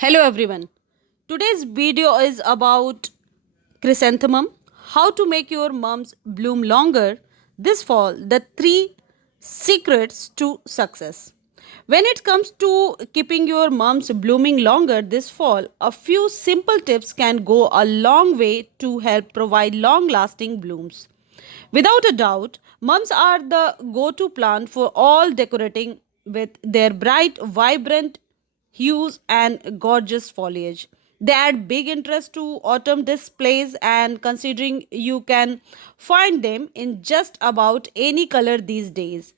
Hello everyone. Today's video is about chrysanthemum, how to make your mums bloom longer this fall, the 3 secrets to success. When it comes to keeping your mums blooming longer this fall, a few simple tips can go a long way to help provide long lasting blooms. Without a doubt, mums are the go to plant for all decorating with their bright, vibrant hues and gorgeous foliage. They add big interest to autumn displays, and considering you can find them in just about any color these days,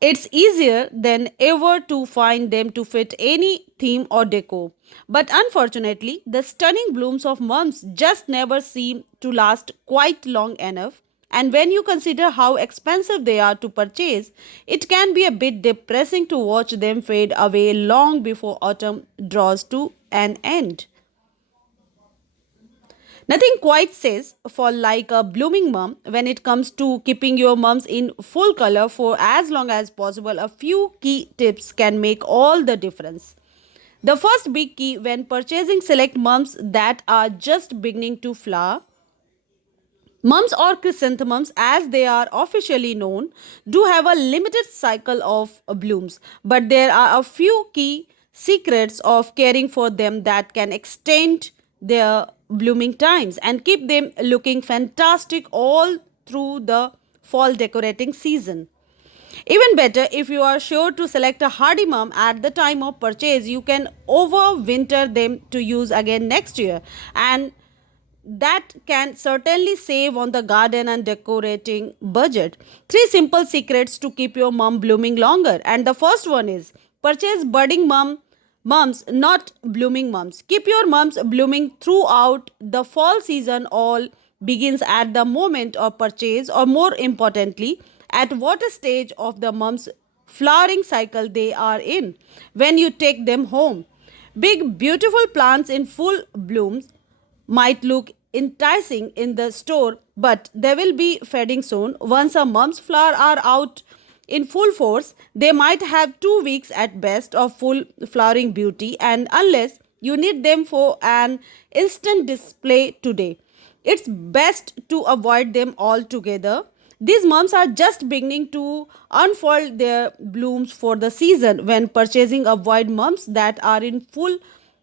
it's easier than ever to find them to fit any theme or decor. But unfortunately, the stunning blooms of mums just never seem to last quite long enough. And when you consider how expensive they are to purchase, it can be a bit depressing to watch them fade away long before autumn draws to an end. Nothing quite says for like a blooming mum when it comes to keeping your mums in full color for as long as possible. A few key tips can make all the difference. The first big key when purchasing select mums that are just beginning to flower. Mums or chrysanthemums, as they are officially known, do have a limited cycle of blooms, but there are a few key secrets of caring for them that can extend their blooming times and keep them looking fantastic all through the fall decorating season. Even better, if you are sure to select a hardy mum at the time of purchase, you can overwinter them to use again next year, and that can certainly save on the garden and decorating budget. 3 simple secrets to keep your mum blooming longer. And the first one is purchase budding mums, not blooming mums. Keep your mums blooming throughout the fall season. All begins at the moment of purchase, or more importantly, at what stage of the mum's flowering cycle they are in when you take them home. Big, beautiful plants in full blooms might look enticing in the store, but they will be fading soon. Once a mum's flowers are out in full force, they might have 2 weeks at best of full flowering beauty, and unless you need them for an instant display today, it's best to avoid them altogether. These mums are just beginning to unfold their blooms for the season. When purchasing, avoid mums that are in full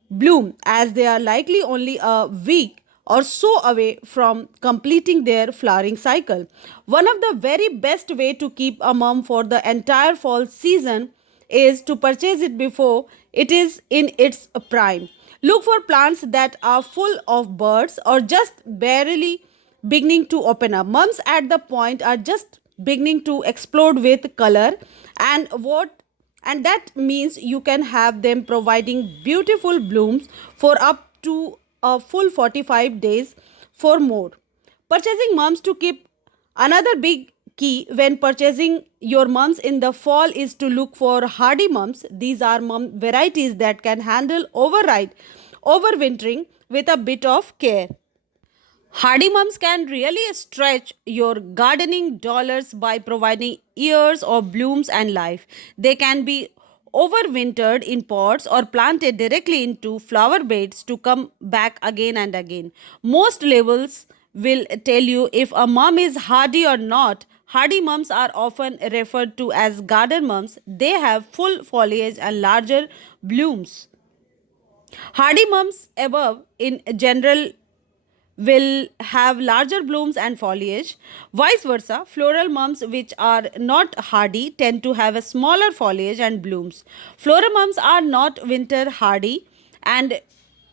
bloom, as they are likely only a week or so away from completing their flowering cycle. One of the very best way to keep a mum for the entire fall season is to purchase it before it is in its prime. Look for plants that are full of buds or just barely beginning to open up. Mums at the point are just beginning to explode with color, and that means you can have them providing beautiful blooms for up to a full 45 days for more. Purchasing mums to keep. Another big key when purchasing your mums in the fall is to look for hardy mums. These are mum varieties that can handle overwintering with a bit of care. Hardy mums can really stretch your gardening dollars by providing years of blooms and life. They can be overwintered in pots or planted directly into flower beds to come back again and again. Most labels will tell you if a mum is hardy or not. Hardy mums are often referred to as garden mums. They have full foliage and larger blooms. Hardy mums above in general will have larger blooms and foliage. Vice versa, floral mums, which are not hardy, tend to have a smaller foliage and blooms. Floral mums are not winter hardy and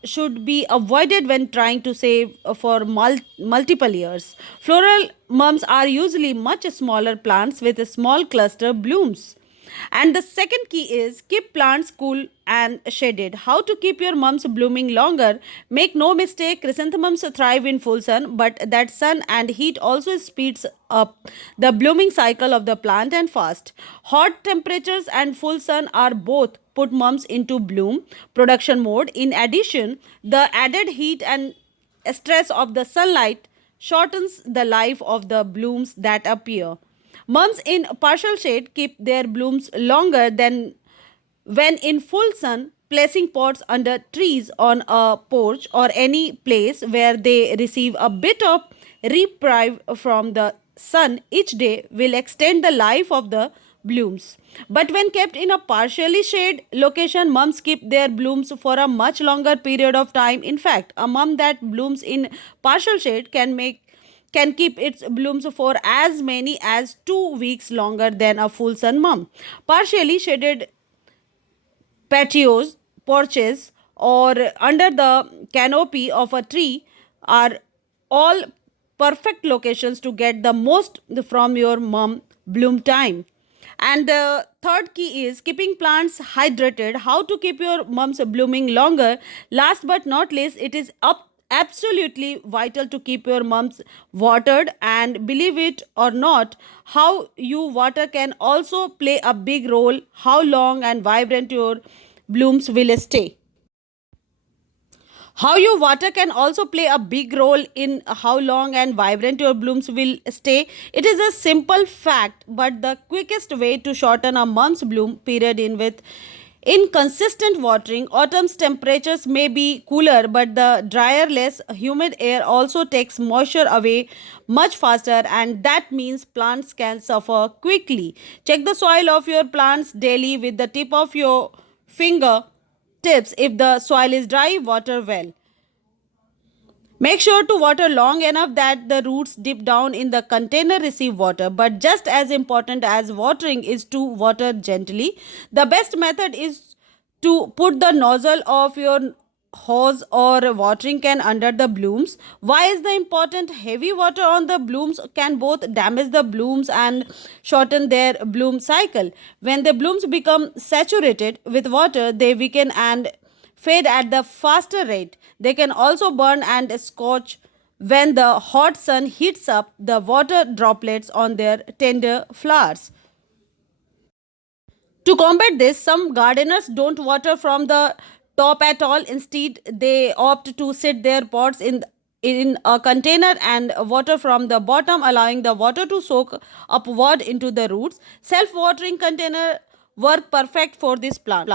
should be avoided when trying to save for multiple years. Floral mums are usually much smaller plants with a small cluster blooms. And the second key is keep plants cool and shaded. How to keep your mums blooming longer? Make no mistake, chrysanthemums thrive in full sun, but that sun and heat also speeds up the blooming cycle of the plant and fast. Hot temperatures and full sun are both put mums into bloom production mode. In addition, the added heat and stress of the sunlight shortens the life of the blooms that appear. Mums in partial shade keep their blooms longer than when in full sun. placing pots under trees, on a porch, or any place where they receive a bit of reprieve from the sun each day will extend the life of the blooms. But when kept in a partially shade location, mums keep their blooms for a much longer period of time. In fact, a mum that blooms in partial shade can keep its blooms for as many as 2 weeks longer than a full sun mum. Partially shaded patios, porches, or under the canopy of a tree are all perfect locations to get the most from your mom bloom time. And the third key is keeping plants hydrated. How to keep your mums blooming longer. Last but not least, it is absolutely vital to keep your mums watered, and believe it or not, how you water can also play a big role how long and vibrant your blooms will stay. How you water can also play a big role in how long and vibrant your blooms will stay. It is a simple fact, but the quickest way to shorten a month's bloom period in with inconsistent watering. Autumn's temperatures may be cooler, but the drier, less humid air also takes moisture away much faster, and that means plants can suffer quickly. Check the soil of your plants daily with the tip of your finger tips. If the soil is dry, water well. Make sure to water long enough that the roots dip down in the container receive water. But just as important as watering is to water gently. The best method is to put the nozzle of your hose or watering can under the blooms. Why is the important? Heavy water on the blooms can both damage the blooms and shorten their bloom cycle. When the blooms become saturated with water, they weaken and fade at the faster rate. They can also burn and scorch when the hot sun heats up the water droplets on their tender flowers. To combat this, some gardeners don't water from the top at all. Instead, they opt to sit their pots in a container and water from the bottom, allowing the water to soak upward into the roots. Self watering container work perfect for this plant.